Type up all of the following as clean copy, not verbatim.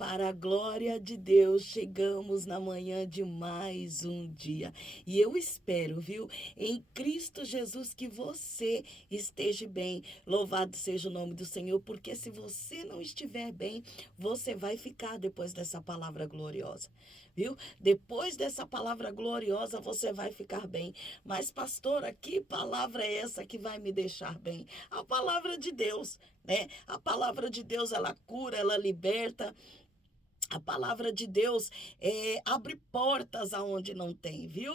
Para a glória de Deus, chegamos na manhã de mais um dia. E eu espero, viu, em Cristo Jesus, que você esteja bem. Louvado seja o nome do Senhor, porque se você não estiver bem, você vai ficar depois dessa palavra gloriosa. Viu? Depois dessa palavra gloriosa, você vai ficar bem. Mas, pastora, que palavra é essa que vai me deixar bem? A palavra de Deus, né? A palavra de Deus, ela cura, ela liberta. A palavra de Deus abre portas aonde não tem, viu?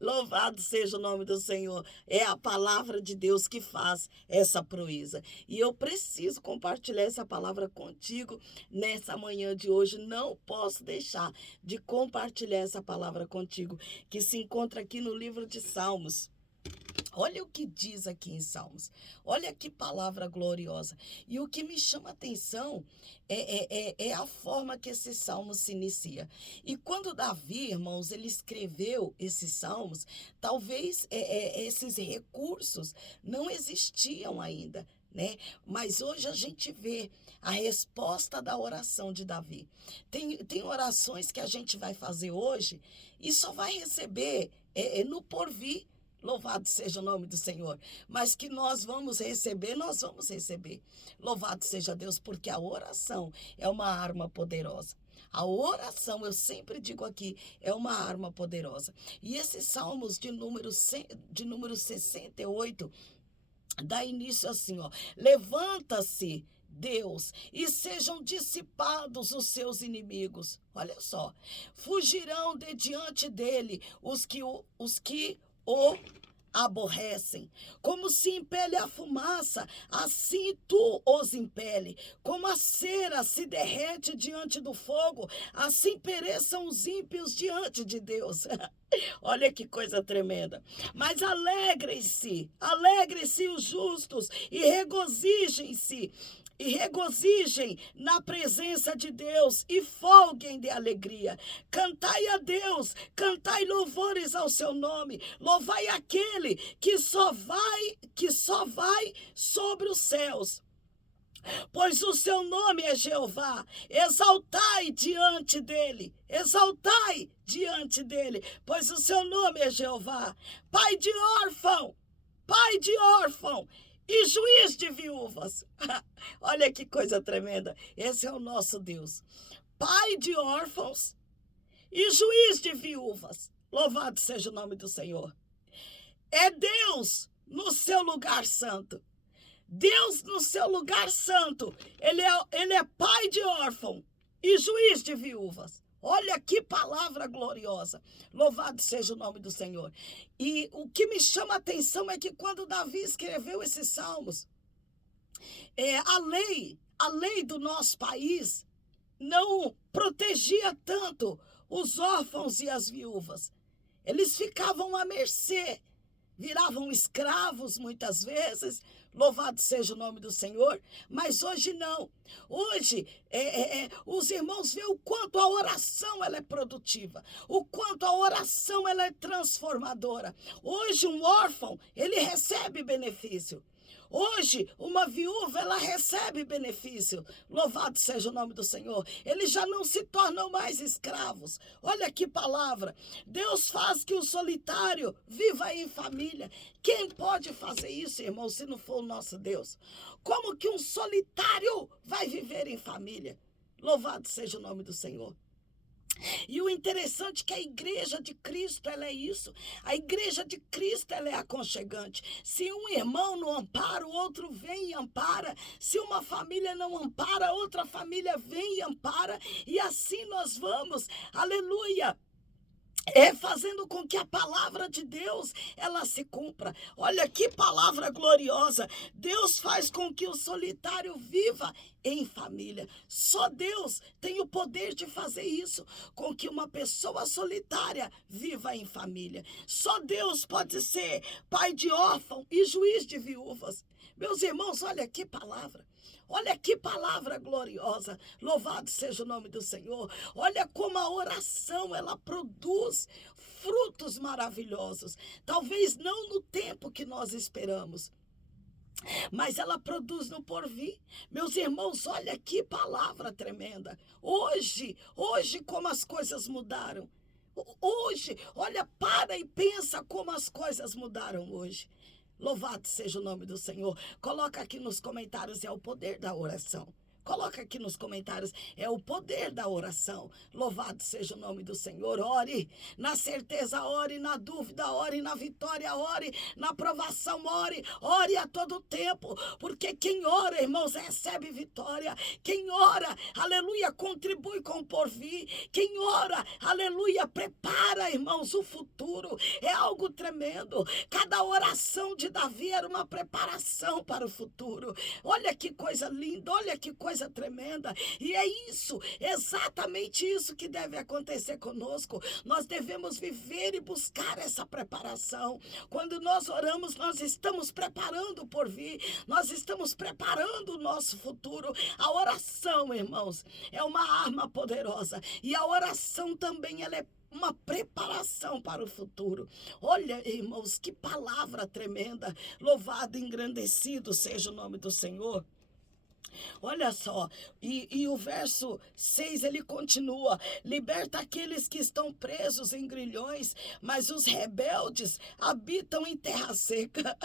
Louvado seja o nome do Senhor. É a palavra de Deus que faz essa proeza. E eu preciso compartilhar essa palavra contigo nessa manhã de hoje. Não posso deixar de compartilhar essa palavra contigo, que se encontra aqui no livro de Salmos. Olha o que diz aqui em Salmos. Olha que palavra gloriosa. E o que me chama a atenção é a forma que esse salmo se inicia. E quando Davi, irmãos, ele escreveu esses salmos, talvez esses recursos não existiam ainda, né? Mas hoje a gente vê a resposta da oração de Davi. Tem orações que a gente vai fazer hoje e só vai receber no porvir. Louvado seja o nome do Senhor. Mas que nós vamos receber, nós vamos receber. Louvado seja Deus, porque a oração é uma arma poderosa. A oração, eu sempre digo aqui, é uma arma poderosa. E esses salmos de número 68 dá início assim, ó. Levanta-se, Deus, e sejam dissipados os seus inimigos. Olha só. Fugirão de diante dele os que o aborrecem. Como se impele a fumaça, assim tu os impele. Como a cera se derrete diante do fogo, assim pereçam os ímpios diante de Deus. Olha que coisa tremenda. Mas alegrem-se os justos e regozijem na presença de Deus e folguem de alegria. Cantai a Deus, cantai louvores ao seu nome. Louvai aquele que só vai sobre os céus. Pois o seu nome é Jeová, exaltai diante dele, pois o seu nome é Jeová, pai de órfão e juiz de viúvas. Olha que coisa tremenda, esse é o nosso Deus, pai de órfãos e juiz de viúvas. Louvado seja o nome do Senhor. É Deus no seu lugar santo. Deus no seu lugar santo, ele é pai de órfão e juiz de viúvas. Olha que palavra gloriosa. Louvado seja o nome do Senhor. E o que me chama a atenção é que quando Davi escreveu esses salmos, a lei do nosso país não protegia tanto os órfãos e as viúvas. Eles ficavam à mercê, viravam escravos muitas vezes. Louvado seja o nome do Senhor, mas hoje não. Hoje, os irmãos veem o quanto a oração ela é produtiva, o quanto a oração ela é transformadora. Hoje, um órfão, ele recebe benefício. Hoje, uma viúva, ela recebe benefício. Louvado seja o nome do Senhor. Eles já não se tornam mais escravos. Olha que palavra. Deus faz que o solitário viva em família. Quem pode fazer isso, irmão, se não for o nosso Deus? Como que um solitário vai viver em família? Louvado seja o nome do Senhor. E o interessante é que a igreja de Cristo, ela é isso. A igreja de Cristo, ela é aconchegante. Se um irmão não ampara, o outro vem e ampara. Se uma família não ampara, outra família vem e ampara. E assim nós vamos, aleluia, fazendo com que a palavra de Deus, ela se cumpra. Olha que palavra gloriosa. Deus faz com que o solitário viva em família. Só Deus tem o poder de fazer isso, com que uma pessoa solitária viva em família. Só Deus pode ser pai de órfão e juiz de viúvas. Meus irmãos, olha que palavra. Olha que palavra gloriosa. Louvado seja o nome do Senhor. Olha como a oração, ela produz frutos maravilhosos. Talvez não no tempo que nós esperamos, mas ela produz no porvir. Meus irmãos, olha que palavra tremenda. Hoje como as coisas mudaram. Hoje, olha, para e pensa como as coisas mudaram hoje. Louvado seja o nome do Senhor. Coloca aqui nos comentários, é o poder da oração. Coloca aqui nos comentários, é o poder da oração. Louvado seja o nome do Senhor. Ore, na certeza ore, na dúvida ore, na vitória ore, na provação ore, ore a todo tempo, porque quem ora, irmãos, recebe vitória. Quem ora, aleluia, contribui com o porvir. Quem ora, aleluia, prepara, irmãos, o futuro. É algo tremendo. Cada oração de Davi era uma preparação para o futuro. Olha que coisa linda, olha que coisa tremenda. E é isso, exatamente isso que deve acontecer conosco. Nós devemos viver e buscar essa preparação. Quando nós oramos, nós estamos preparando o porvir, nós estamos preparando o nosso futuro. A oração, irmãos, é uma arma poderosa, e a oração também ela é uma preparação para o futuro. Olha, irmãos, que palavra tremenda. Louvado e engrandecido seja o nome do Senhor. Olha só, e o verso 6 ele continua: liberta aqueles que estão presos em grilhões, mas os rebeldes habitam em terra seca.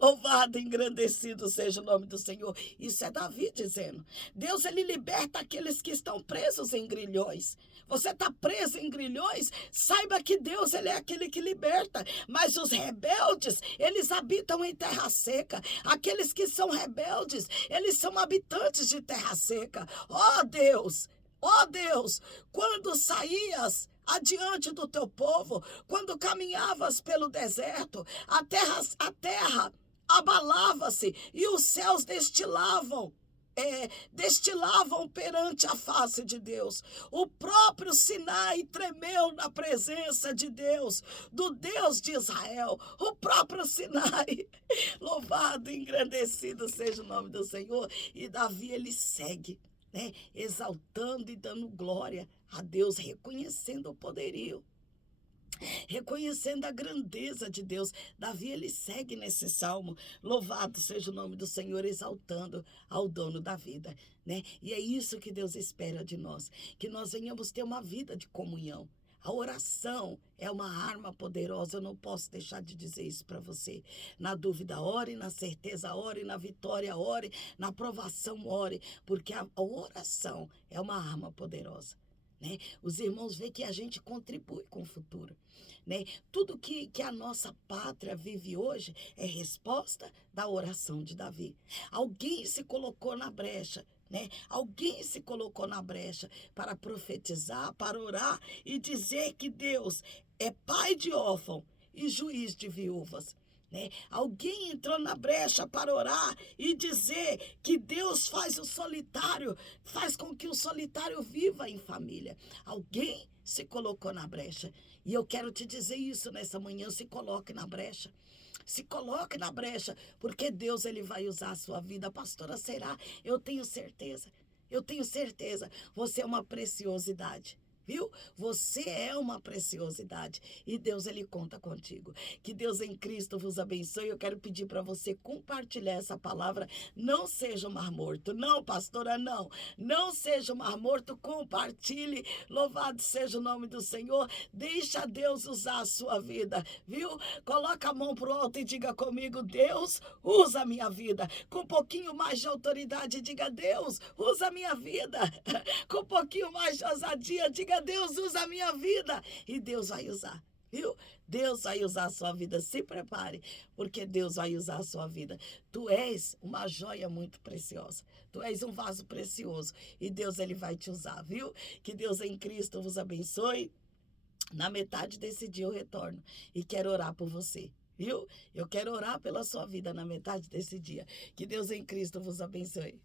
Louvado e engrandecido seja o nome do Senhor. Isso é Davi dizendo. Deus, ele liberta aqueles que estão presos em grilhões. Você está preso em grilhões? Saiba que Deus, ele é aquele que liberta. Mas os rebeldes, eles habitam em terra seca. Aqueles que são rebeldes, eles são habitantes de terra seca. Ó Deus, quando saías adiante do teu povo, quando caminhavas pelo deserto, a terra abalava-se e os céus destilavam perante a face de Deus. O próprio Sinai tremeu na presença de Deus, do Deus de Israel. O próprio Sinai. Louvado e engrandecido seja o nome do Senhor. E Davi, ele segue, exaltando e dando glória a Deus, reconhecendo o poderio, reconhecendo a grandeza de Deus. Davi, ele segue nesse salmo. Louvado seja o nome do Senhor, exaltando ao dono da vida, E é isso que Deus espera de nós, que nós venhamos ter uma vida de comunhão. A oração é uma arma poderosa, eu não posso deixar de dizer isso para você. Na dúvida, ore, na certeza, ore, na vitória, ore, na provação, ore, porque a oração é uma arma poderosa. Os irmãos veem que a gente contribui com o futuro. Tudo que a nossa pátria vive hoje é resposta da oração de Davi. Alguém se colocou na brecha. Alguém se colocou na brecha para profetizar, para orar e dizer que Deus é pai de órfão e juiz de viúvas. Alguém entrou na brecha para orar e dizer que Deus faz com que o solitário viva em família. Alguém se colocou na brecha. E eu quero te dizer isso nessa manhã: se coloque na brecha. Se coloque na brecha, porque Deus, ele vai usar a sua vida. Pastora, será? Eu tenho certeza. Você é uma preciosidade. Viu? Você é uma preciosidade e Deus, ele conta contigo. Que Deus em Cristo vos abençoe. Eu quero pedir para você compartilhar essa palavra. Não seja um mar morto. Não, pastora, não. Não seja um mar morto. Compartilhe. Louvado seja o nome do Senhor. Deixa Deus usar a sua vida. Viu? Coloca a mão pro alto e diga comigo: Deus, usa a minha vida. Com um pouquinho mais de autoridade, diga: Deus, usa a minha vida. Com um pouquinho mais de ousadia, diga: Deus, usa a minha vida. E Deus vai usar, viu? Deus vai usar a sua vida. Se prepare, porque Deus vai usar a sua vida. Tu és uma joia muito preciosa. Tu és um vaso precioso. E Deus, ele vai te usar, viu? Que Deus em Cristo vos abençoe. Na metade desse dia eu retorno e quero orar por você. Viu? Eu quero orar pela sua vida na metade desse dia. Que Deus em Cristo vos abençoe.